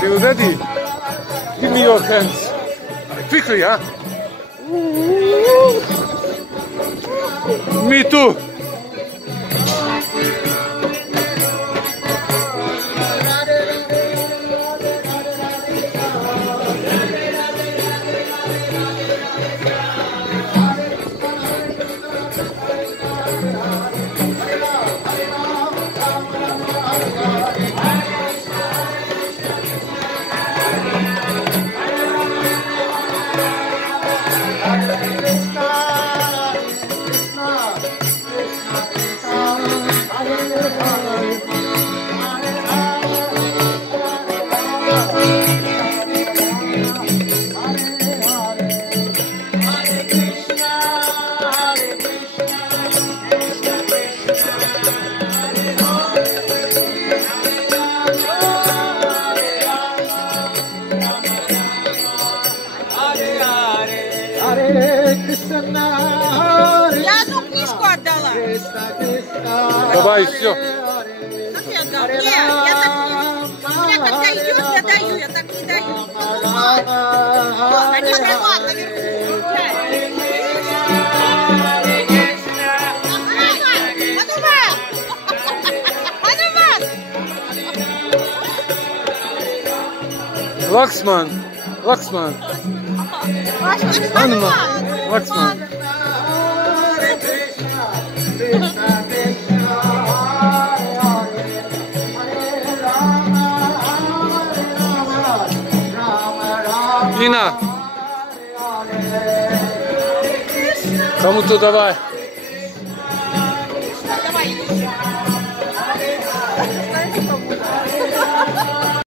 Are you ready? Give me your hands. Quickly, huh? Me too. Я одну книжку отдала. Давай, все. Как я отдала? Нет, я так не... Я когда идет, я даю, я так не даю. Вот, наверху. Lakshman. Lakshman. Hanuman. Lakshman. Ина. Кому-то давай. Давай.